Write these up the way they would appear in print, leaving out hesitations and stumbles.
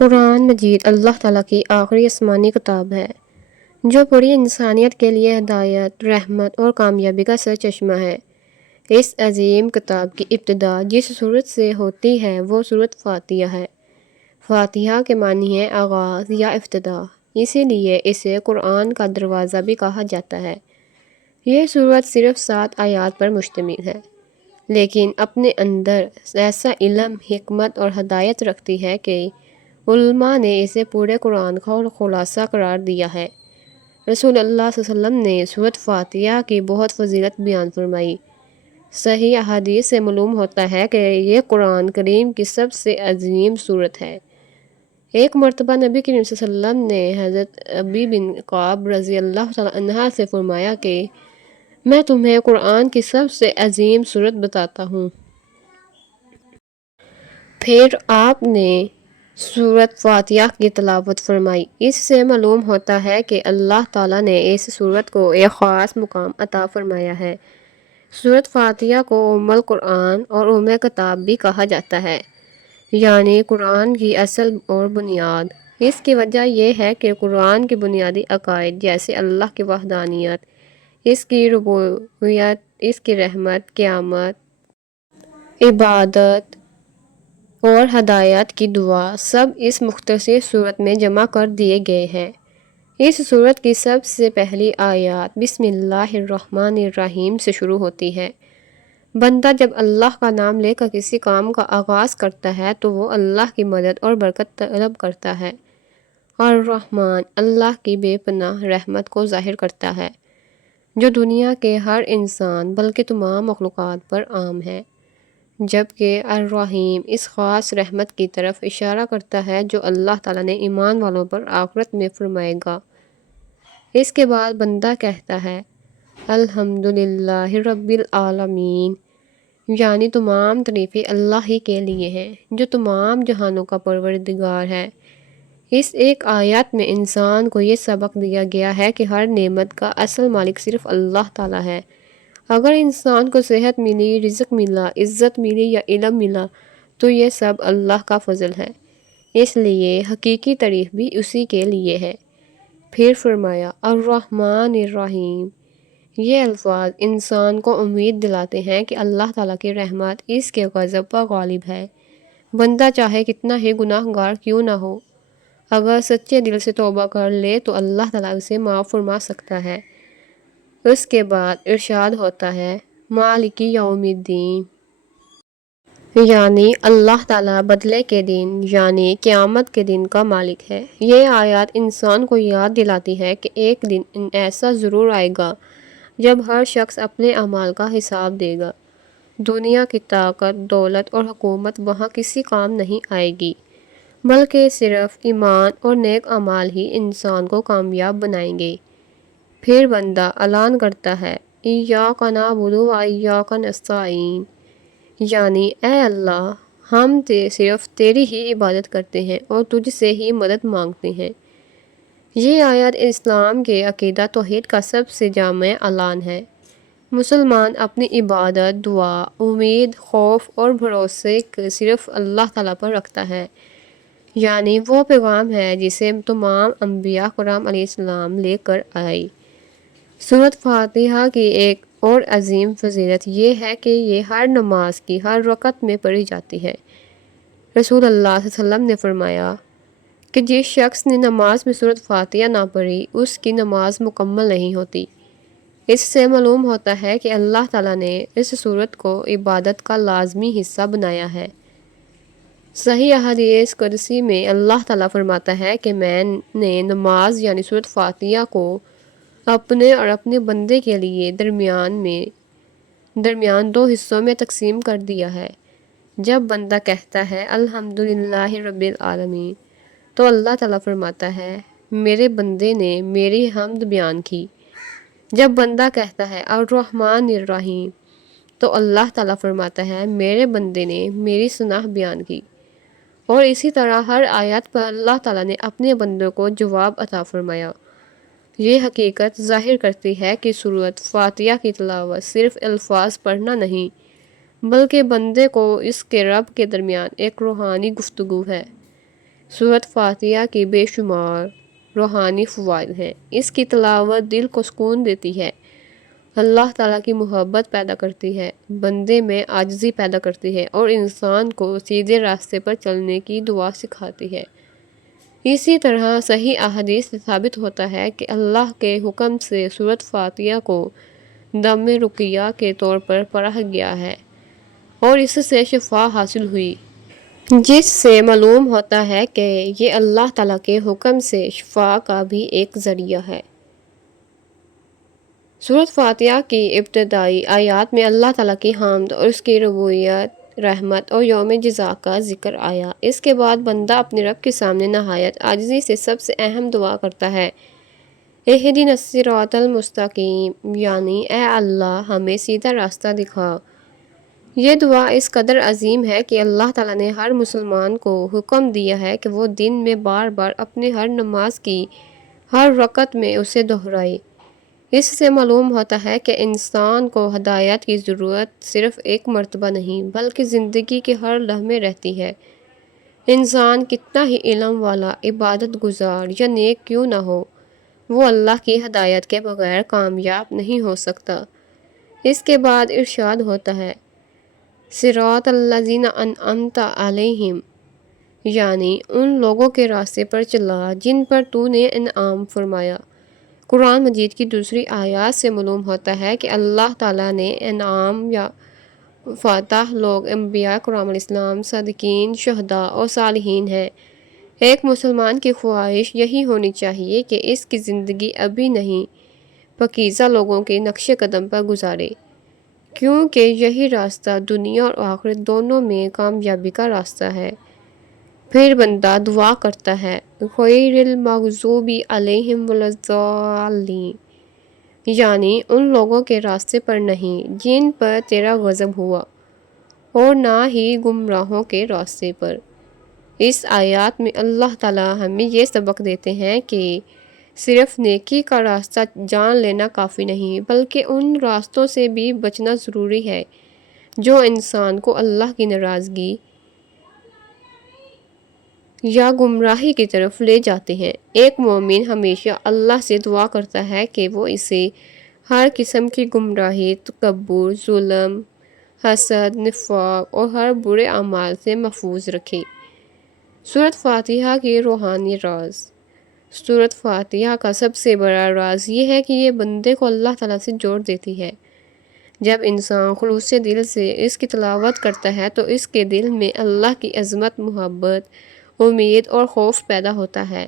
قرآن مجید اللہ تعالیٰ کی آخری آسمانی کتاب ہے جو پوری انسانیت کے لیے ہدایت، رحمت اور کامیابی کا سرچشمہ ہے۔ اس عظیم کتاب کی ابتدا جس سورت سے ہوتی ہے وہ سورت فاتحہ ہے۔ فاتحہ کے معنی ہے آغاز یا ابتدا، اسی لیے اسے قرآن کا دروازہ بھی کہا جاتا ہے۔ یہ سورت صرف 7 آیات پر مشتمل ہے، لیکن اپنے اندر ایسا علم، حکمت اور ہدایت رکھتی ہے کہ علماء نے اسے پورے قرآن کا خلاصہ قرار دیا ہے۔ رسول اللہ صلی اللہ علیہ وسلم نے سورت فاتحہ کی بہت فضیلت بیان فرمائی۔ صحیح احادیث سے معلوم ہوتا ہے کہ یہ قرآن کریم کی سب سے عظیم سورت ہے۔ ایک مرتبہ نبی کریم صلی اللہ علیہ وسلم نے حضرت ابی بن کعب رضی اللہ تعالیٰ عنہ سے فرمایا کہ میں تمہیں قرآن کی سب سے عظیم سورت بتاتا ہوں۔ پھر آپ نے سورت فاتحہ کی تلاوت فرمائی۔ اس سے معلوم ہوتا ہے کہ اللہ تعالیٰ نے اس سورت کو ایک خاص مقام عطا فرمایا ہے۔ سورت فاتحہ کو ام القرآن اور ام کتاب بھی کہا جاتا ہے، یعنی قرآن کی اصل اور بنیاد۔ اس کی وجہ یہ ہے کہ قرآن کے بنیادی عقائد جیسے اللہ کی وحدانیت، اس کی ربوبیت، اس کی رحمت، قیامت، عبادت اور ہدایت کی دعا سب اس مختصر سورت میں جمع کر دیے گئے ہیں۔ اس سورت کی سب سے پہلی آیات بسم اللہ الرحمن الرحیم سے شروع ہوتی ہے۔ بندہ جب اللہ کا نام لے کر کسی کام کا آغاز کرتا ہے تو وہ اللہ کی مدد اور برکت طلب کرتا ہے، اور الرحمن اللہ کی بے پناہ رحمت کو ظاہر کرتا ہے جو دنیا کے ہر انسان بلکہ تمام مخلوقات پر عام ہے، جبکہ الرحیم اس خاص رحمت کی طرف اشارہ کرتا ہے جو اللہ تعالیٰ نے ایمان والوں پر آخرت میں فرمائے گا۔ اس کے بعد بندہ کہتا ہے الحمدللہ رب العالمین، یعنی تمام تعریفیں اللہ ہی کے لیے ہیں جو تمام جہانوں کا پروردگار ہے۔ اس ایک آیت میں انسان کو یہ سبق دیا گیا ہے کہ ہر نعمت کا اصل مالک صرف اللہ تعالیٰ ہے۔ اگر انسان کو صحت ملی، رزق ملا، عزت ملی یا علم ملا تو یہ سب اللہ کا فضل ہے، اس لیے حقیقی تعریف بھی اسی کے لیے ہے۔ پھر فرمایا الرحمن الرحیم، یہ الفاظ انسان کو امید دلاتے ہیں کہ اللہ تعالیٰ کی رحمت اس کے غضب پر غالب ہے۔ بندہ چاہے کتنا ہی گناہ گار کیوں نہ ہو، اگر سچے دل سے توبہ کر لے تو اللہ تعالیٰ اسے معاف فرما سکتا ہے۔ اس کے بعد ارشاد ہوتا ہے مالک یوم الدین، یعنی اللہ تعالیٰ بدلے کے دن یعنی قیامت کے دن کا مالک ہے۔ یہ آیات انسان کو یاد دلاتی ہے کہ ایک دن ایسا ضرور آئے گا جب ہر شخص اپنے اعمال کا حساب دے گا۔ دنیا کی طاقت، دولت اور حکومت وہاں کسی کام نہیں آئے گی، بلکہ صرف ایمان اور نیک اعمال ہی انسان کو کامیاب بنائیں گے۔ پھر بندہ اعلان کرتا ہے ایاک نعبد و ایاک نستعین، یعنی اے اللہ ہم صرف تیری ہی عبادت کرتے ہیں اور تجھ سے ہی مدد مانگتے ہیں۔ یہ آیت اسلام کے عقیدہ توحید کا سب سے جامع اعلان ہے۔ مسلمان اپنی عبادت، دعا، امید، خوف اور بھروسے صرف اللہ تعالیٰ پر رکھتا ہے، یعنی وہ پیغام ہے جسے تمام انبیاء کرام علیہ السلام لے کر آئی۔ سورت فاتحہ کی ایک اور عظیم فضیلت یہ ہے کہ یہ ہر نماز کی ہر رکعت میں پڑھی جاتی ہے۔ رسول اللہ صلی اللہ علیہ وسلم نے فرمایا کہ جس شخص نے نماز میں سورت فاتحہ نہ پڑھی اس کی نماز مکمل نہیں ہوتی۔ اس سے معلوم ہوتا ہے کہ اللہ تعالیٰ نے اس سورت کو عبادت کا لازمی حصہ بنایا ہے۔ صحیح احادیث قدسی میں اللہ تعالیٰ فرماتا ہے کہ میں نے نماز یعنی سورت فاتحہ کو اپنے اور اپنے بندے کے لیے درمیان 2 حصوں میں تقسیم کر دیا ہے۔ جب بندہ کہتا ہے الحمدللہ رب العالمین تو اللہ تعالیٰ فرماتا ہے میرے بندے نے میری حمد بیان کی۔ جب بندہ کہتا ہے الرحمن الرحیم تو اللہ تعالیٰ فرماتا ہے میرے بندے نے میری ثنا بیان کی۔ اور اسی طرح ہر آیت پر اللہ تعالیٰ نے اپنے بندوں کو جواب عطا فرمایا۔ یہ حقیقت ظاہر کرتی ہے کہ سورت فاتحہ کی تلاوت صرف الفاظ پڑھنا نہیں، بلکہ بندے کو اس کے رب کے درمیان ایک روحانی گفتگو ہے۔ سورۃ فاتحہ کی بے شمار روحانی فوائد ہیں۔ اس کی تلاوت دل کو سکون دیتی ہے، اللہ تعالیٰ کی محبت پیدا کرتی ہے، بندے میں عاجزی پیدا کرتی ہے اور انسان کو سیدھے راستے پر چلنے کی دعا سکھاتی ہے۔ اسی طرح صحیح احادیث سے ثابت ہوتا ہے کہ اللہ کے حکم سے سورۃ فاتحہ کو دم رقیہ کے طور پر پڑھا گیا ہے اور اس سے شفا حاصل ہوئی، جس سے معلوم ہوتا ہے کہ یہ اللہ تعالیٰ کے حکم سے شفا کا بھی ایک ذریعہ ہے۔ سورۃ فاتحہ کی ابتدائی آیات میں اللہ تعالیٰ کی حمد اور اس کی ربوبیت، رحمت اور یوم جزا کا ذکر آیا۔ اس کے بعد بندہ اپنے رب کے سامنے نہایت عاجزی سے سب سے اہم دعا کرتا ہے، اہدنا الصراط المستقیم، یعنی اے اللہ ہمیں سیدھا راستہ دکھا۔ یہ دعا اس قدر عظیم ہے کہ اللہ تعالیٰ نے ہر مسلمان کو حکم دیا ہے کہ وہ دن میں بار بار اپنے ہر نماز کی ہر رکعت میں اسے دہرائے۔ اس سے معلوم ہوتا ہے کہ انسان کو ہدایت کی ضرورت صرف ایک مرتبہ نہیں بلکہ زندگی کے ہر لمحے رہتی ہے۔ انسان کتنا ہی علم والا، عبادت گزار یا نیک کیوں نہ ہو، وہ اللہ کی ہدایت کے بغیر کامیاب نہیں ہو سکتا۔ اس کے بعد ارشاد ہوتا ہے، صراط الذین انعمت علیہم، یعنی ان لوگوں کے راستے پر چلا جن پر تو نے انعام فرمایا۔ قرآن مجید کی دوسری آیات سے معلوم ہوتا ہے کہ اللہ تعالیٰ نے انعام یا فاتح لوگ انبیاء کرام علیہ السلام، صادقین، شہداء اور صالحین ہیں۔ ایک مسلمان کی خواہش یہی ہونی چاہیے کہ اس کی زندگی ابھی نہیں پاکیزہ لوگوں کے نقش قدم پر گزارے، کیونکہ یہی راستہ دنیا اور آخرت دونوں میں کامیابی کا راستہ ہے۔ پھر بندہ دعا کرتا ہے، غیر المغضوب علیہم ولا الضالین، یعنی ان لوگوں کے راستے پر نہیں جن پر تیرا غضب ہوا، اور نہ ہی گمراہوں کے راستے پر۔ اس آیات میں اللہ تعالیٰ ہمیں یہ سبق دیتے ہیں کہ صرف نیکی کا راستہ جان لینا کافی نہیں بلکہ ان راستوں سے بھی بچنا ضروری ہے جو انسان کو اللہ کی ناراضگی یا گمراہی کی طرف لے جاتے ہیں۔ ایک مومن ہمیشہ اللہ سے دعا کرتا ہے کہ وہ اسے ہر قسم کی گمراہی، تکبر، ظلم، حسد، نفاق اور ہر برے اعمال سے محفوظ رکھے۔ سورۃ فاتحہ کے روحانی راز۔ سورۃ فاتحہ کا سب سے بڑا راز یہ ہے کہ یہ بندے کو اللہ تعالیٰ سے جوڑ دیتی ہے۔ جب انسان خلوص دل سے اس کی تلاوت کرتا ہے تو اس کے دل میں اللہ کی عظمت، محبت، امید اور خوف پیدا ہوتا ہے۔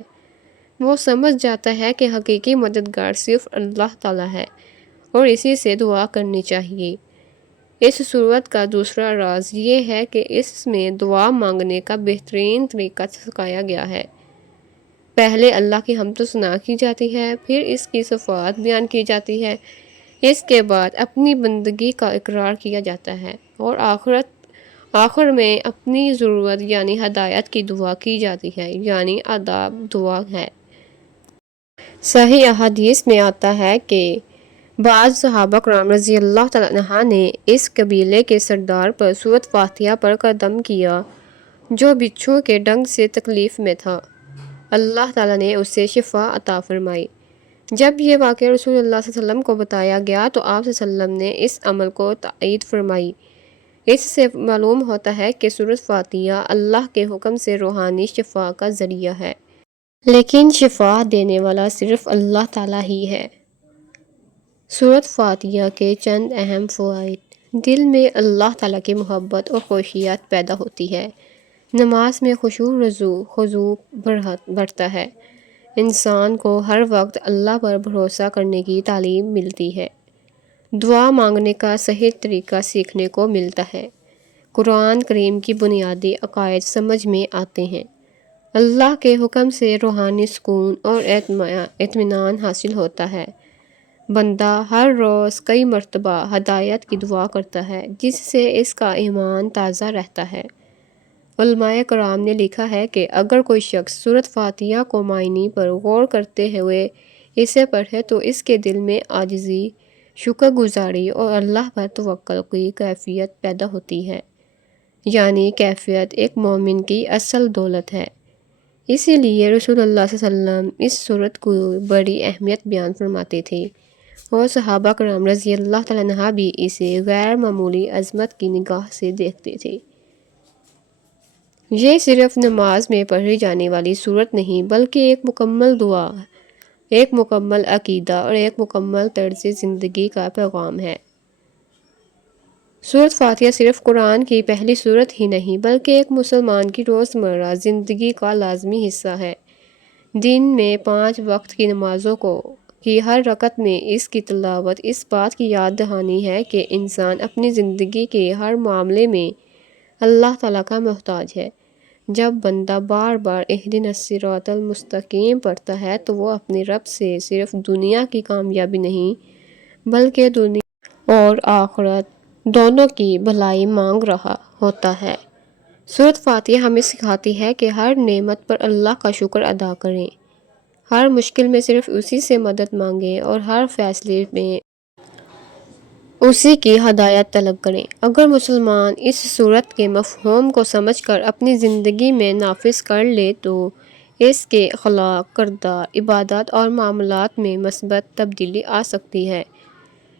وہ سمجھ جاتا ہے کہ حقیقی مددگار صرف اللہ تعالیٰ ہے اور اسی سے دعا کرنی چاہیے۔ اس سورت کا دوسرا راز یہ ہے کہ اس میں دعا مانگنے کا بہترین طریقہ سکھایا گیا ہے۔ پہلے اللہ کی حمد و ثنا کی جاتی ہے، پھر اس کی صفات بیان کی جاتی ہے، اس کے بعد اپنی بندگی کا اقرار کیا جاتا ہے اور آخر میں اپنی ضرورت یعنی ہدایت کی دعا کی جاتی ہے، یعنی آداب دعا ہے۔ صحیح احادیث میں آتا ہے کہ بعض صحابہ کرام رضی اللہ تعالیٰ عنہ نے اس قبیلے کے سردار پر سورۃ فاتحہ پڑھ کر دم کیا جو بچھو کے ڈنگ سے تکلیف میں تھا۔ اللہ تعالیٰ نے اسے شفا عطا فرمائی۔ جب یہ واقعہ رسول اللہ صلی اللہ علیہ وسلم کو بتایا گیا تو آپ صلی اللہ علیہ وسلم نے اس عمل کو تائید فرمائی۔ اس سے معلوم ہوتا ہے کہ سورۃ فاتحہ اللہ کے حکم سے روحانی شفا کا ذریعہ ہے، لیکن شفا دینے والا صرف اللہ تعالیٰ ہی ہے۔ سورۃ فاتحہ کے چند اہم فوائد۔ دل میں اللہ تعالیٰ کی محبت اور خشیت پیدا ہوتی ہے۔ نماز میں خضوع بڑھتا ہے۔ انسان کو ہر وقت اللہ پر بھروسہ کرنے کی تعلیم ملتی ہے۔ دعا مانگنے کا صحیح طریقہ سیکھنے کو ملتا ہے۔ قرآن کریم کی بنیادی عقائد سمجھ میں آتے ہیں۔ اللہ کے حکم سے روحانی سکون اور اطمینان حاصل ہوتا ہے۔ بندہ ہر روز کئی مرتبہ ہدایت کی دعا کرتا ہے جس سے اس کا ایمان تازہ رہتا ہے۔ علماء کرام نے لکھا ہے کہ اگر کوئی شخص سورۃ فاتحہ کو معنی پر غور کرتے ہوئے اسے پڑھے تو اس کے دل میں عاجزی، شکر گزاری اور اللہ پر توکل کی کیفیت پیدا ہوتی ہے، یعنی کیفیت ایک مومن کی اصل دولت ہے۔ اسی لیے رسول اللہ صلی اللہ علیہ وسلم اس صورت کو بڑی اہمیت بیان فرماتے تھے، اور صحابہ کرام رضی اللہ تعالیٰ عنہ بھی اسے غیر معمولی عظمت کی نگاہ سے دیکھتے تھے۔ یہ صرف نماز میں پڑھی جانے والی صورت نہیں بلکہ ایک مکمل دعا، ایک مکمل عقیدہ اور ایک مکمل طرز زندگی کا پیغام ہے۔ سورۃ فاتحہ صرف قرآن کی پہلی سورت ہی نہیں بلکہ ایک مسلمان کی روزمرہ زندگی کا لازمی حصہ ہے۔ دن میں 5 وقت کی نمازوں کی ہر رکعت میں اس کی تلاوت اس بات کی یاد دہانی ہے کہ انسان اپنی زندگی کے ہر معاملے میں اللہ تعالیٰ کا محتاج ہے۔ جب بندہ بار بار اہدنا الصراط المستقیم پڑھتا ہے تو وہ اپنے رب سے صرف دنیا کی کامیابی نہیں بلکہ دنیا اور آخرت دونوں کی بھلائی مانگ رہا ہوتا ہے۔ سورۃ فاتحہ ہمیں سکھاتی ہے کہ ہر نعمت پر اللہ کا شکر ادا کریں، ہر مشکل میں صرف اسی سے مدد مانگیں اور ہر فیصلے میں اسی کی ہدایت طلب کریں۔ اگر مسلمان اس سورت کے مفہوم کو سمجھ کر اپنی زندگی میں نافذ کر لے تو اس کے اخلاق، کردار، عبادات اور معاملات میں مثبت تبدیلی آ سکتی ہے۔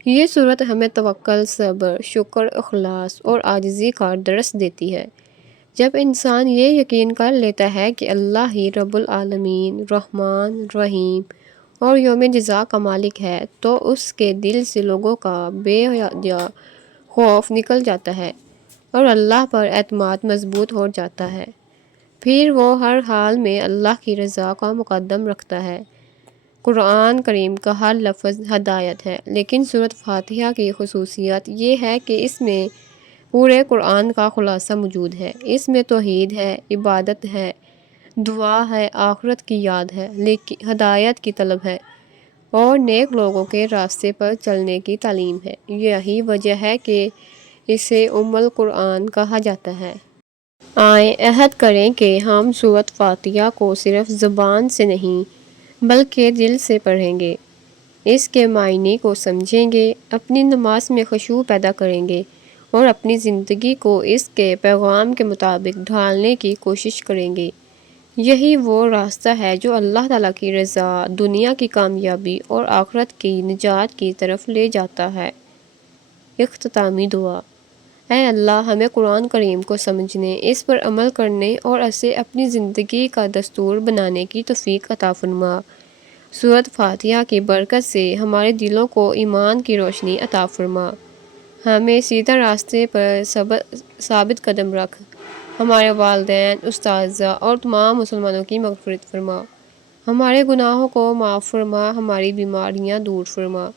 یہ سورت ہمیں توکل، صبر، شکر، اخلاص اور عاجزی کا درس دیتی ہے۔ جب انسان یہ یقین کر لیتا ہے کہ اللہ ہی رب العالمین، رحمان، رحیم اور یوم جزا کا مالک ہے تو اس کے دل سے لوگوں کا بے حیا خوف نکل جاتا ہے اور اللہ پر اعتماد مضبوط ہو جاتا ہے۔ پھر وہ ہر حال میں اللہ کی رضا کا مقدم رکھتا ہے۔ قرآن کریم کا ہر لفظ ہدایت ہے، لیکن سورۃ فاتحہ کی خصوصیت یہ ہے کہ اس میں پورے قرآن کا خلاصہ موجود ہے۔ اس میں توحید ہے، عبادت ہے، دعا ہے، آخرت کی یاد ہے، ہدایت کی طلب ہے اور نیک لوگوں کے راستے پر چلنے کی تعلیم ہے۔ یہی وجہ ہے کہ اسے ام القرآن کہا جاتا ہے۔ آئیں عہد کریں کہ ہم سورۃ فاتحہ کو صرف زبان سے نہیں بلکہ دل سے پڑھیں گے، اس کے معنی کو سمجھیں گے، اپنی نماز میں خشوع پیدا کریں گے اور اپنی زندگی کو اس کے پیغام کے مطابق ڈھالنے کی کوشش کریں گے۔ یہی وہ راستہ ہے جو اللہ تعالیٰ کی رضا، دنیا کی کامیابی اور آخرت کی نجات کی طرف لے جاتا ہے۔ اختتامی دعا۔ اے اللہ، ہمیں قرآن کریم کو سمجھنے، اس پر عمل کرنے اور اسے اپنی زندگی کا دستور بنانے کی توفیق عطا فرما۔ سورۃ فاتحہ کی برکت سے ہمارے دلوں کو ایمان کی روشنی عطا فرما، ہمیں سیدھے راستے پر ثابت قدم رکھ، ہمارے والدین، اساتذہ اور تمام مسلمانوں کی مغفرت فرما، ہمارے گناہوں کو معاف فرما، ہماری بیماریاں دور فرما،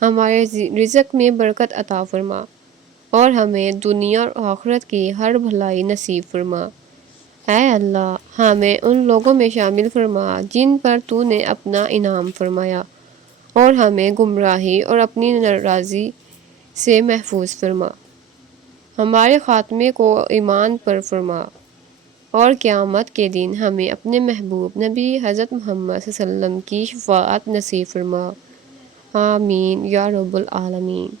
ہمارے رزق میں برکت عطا فرما اور ہمیں دنیا اور آخرت کی ہر بھلائی نصیب فرما۔ اے اللہ، ہمیں ان لوگوں میں شامل فرما جن پر تو نے اپنا انعام فرمایا اور ہمیں گمراہی اور اپنی ناراضی سے محفوظ فرما۔ ہمارے خاتمے کو ایمان پر فرما اور قیامت کے دن ہمیں اپنے محبوب نبی حضرت محمد صلی اللہ علیہ وسلم کی شفاعت نصیب فرما۔ آمین یا رب العالمین۔